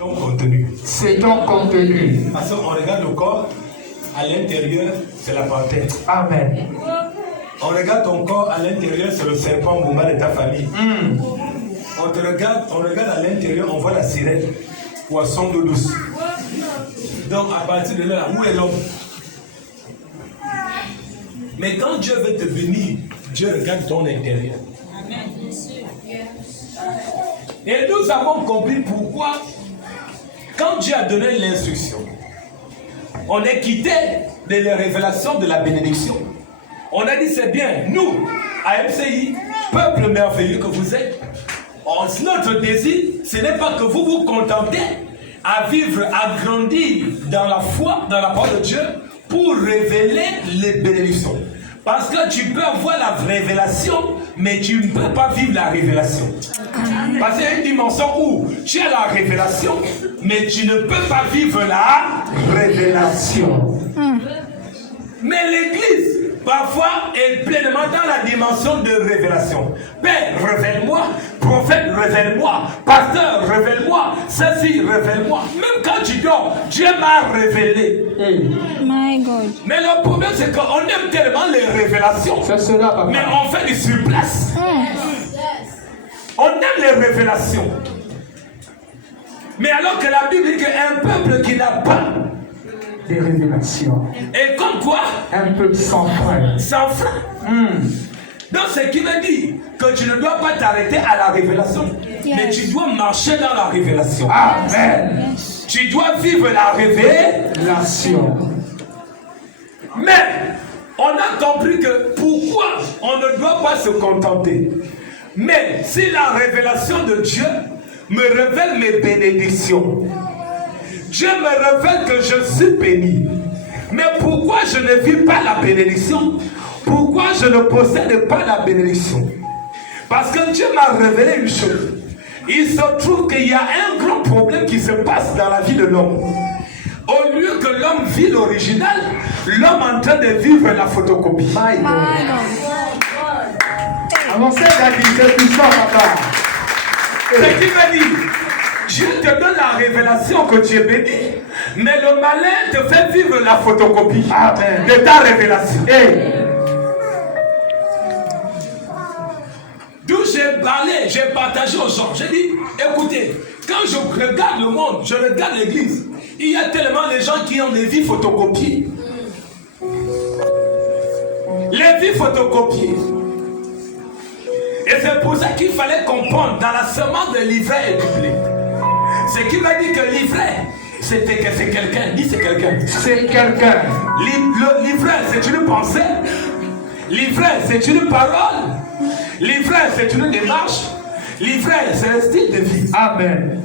Ton contenu. C'est ton contenu. Parce qu'on regarde le corps, à l'intérieur, c'est la panthère. Amen. On regarde ton corps, à l'intérieur, c'est le serpent Boumba de ta famille. On regarde à l'intérieur, on voit la sirène, poisson d'eau douce. Donc à partir de là, où est l'homme? Mais quand Dieu veut te bénir, Dieu regarde ton intérieur. Et nous avons compris pourquoi, quand Dieu a donné l'instruction, on est quitté de la révélation de la bénédiction. On a dit c'est bien, nous, à MCI, peuple merveilleux que vous êtes, notre désir, ce n'est pas que vous vous contentez à vivre, à grandir dans la foi, dans la parole de Dieu, pour révéler les bénédictions. Parce que tu peux avoir la révélation, mais tu ne peux pas vivre la révélation. Parce qu'il y a une dimension où tu as la révélation, mais tu ne peux pas vivre la révélation. Mais l'Église, parfois, est pleinement dans la dimension de révélation. Père, révèle-moi. Prophète, révèle-moi. Pasteur, révèle-moi. Ceci, révèle-moi. Même quand tu dors, Dieu m'a révélé. My God. Mais le problème, c'est qu'on aime tellement les révélations. C'est cela, papa. Mais on fait du surplace. On aime les révélations. Mais alors que la Bible dit qu'un peuple qui n'a pas des révélations. Et comme quoi? Un peu sans frein. Sans frein. Donc, ce qui veut dire que tu ne dois pas t'arrêter à la révélation, mais tu dois marcher dans la révélation. Amen. Tu dois vivre la révélation. Mais, on a compris que pourquoi on ne doit pas se contenter. Mais, si la révélation de Dieu me révèle mes bénédictions, Dieu me révèle que je suis béni. Mais pourquoi je ne vis pas la bénédiction? Pourquoi je ne possède pas la bénédiction? Parce que Dieu m'a révélé une chose. Il se trouve qu'il y a un grand problème qui se passe dans la vie de l'homme. Au lieu que l'homme vit l'original, l'homme est en train de vivre la photocopie. Avancez la vie, c'est tout ça, papa. Ce qui veut dire, Dieu te donne la révélation que tu es béni, mais le malin te fait vivre la photocopie de ta révélation. D'où j'ai parlé, j'ai partagé aux gens. J'ai dit, écoutez, quand je regarde le monde, je regarde l'église, il y a tellement de gens qui ont des vies photocopiées. Les vies photocopiées. Et c'est pour ça qu'il fallait comprendre dans la semence de l'ivraie et du blé. Ce qui veut dire que l'ivraie, c'est quelqu'un. Dis c'est quelqu'un. C'est quelqu'un. L'ivraie, c'est une pensée. L'ivraie, c'est une parole. L'ivraie, c'est une démarche. L'ivraie, c'est un style de vie. Amen.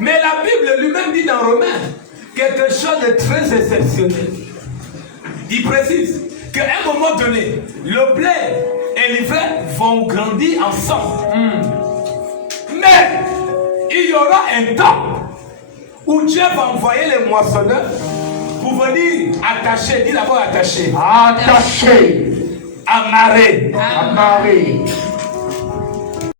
Mais la Bible lui-même dit dans Romains quelque chose de très exceptionnel. Il précise qu'à un moment donné, le blé et l'ivraie vont grandir ensemble. Mais il y aura un temps où Dieu va envoyer les moissonneurs pour venir attacher. Dis d'abord attacher. Attaché. Amarrer. Amarré.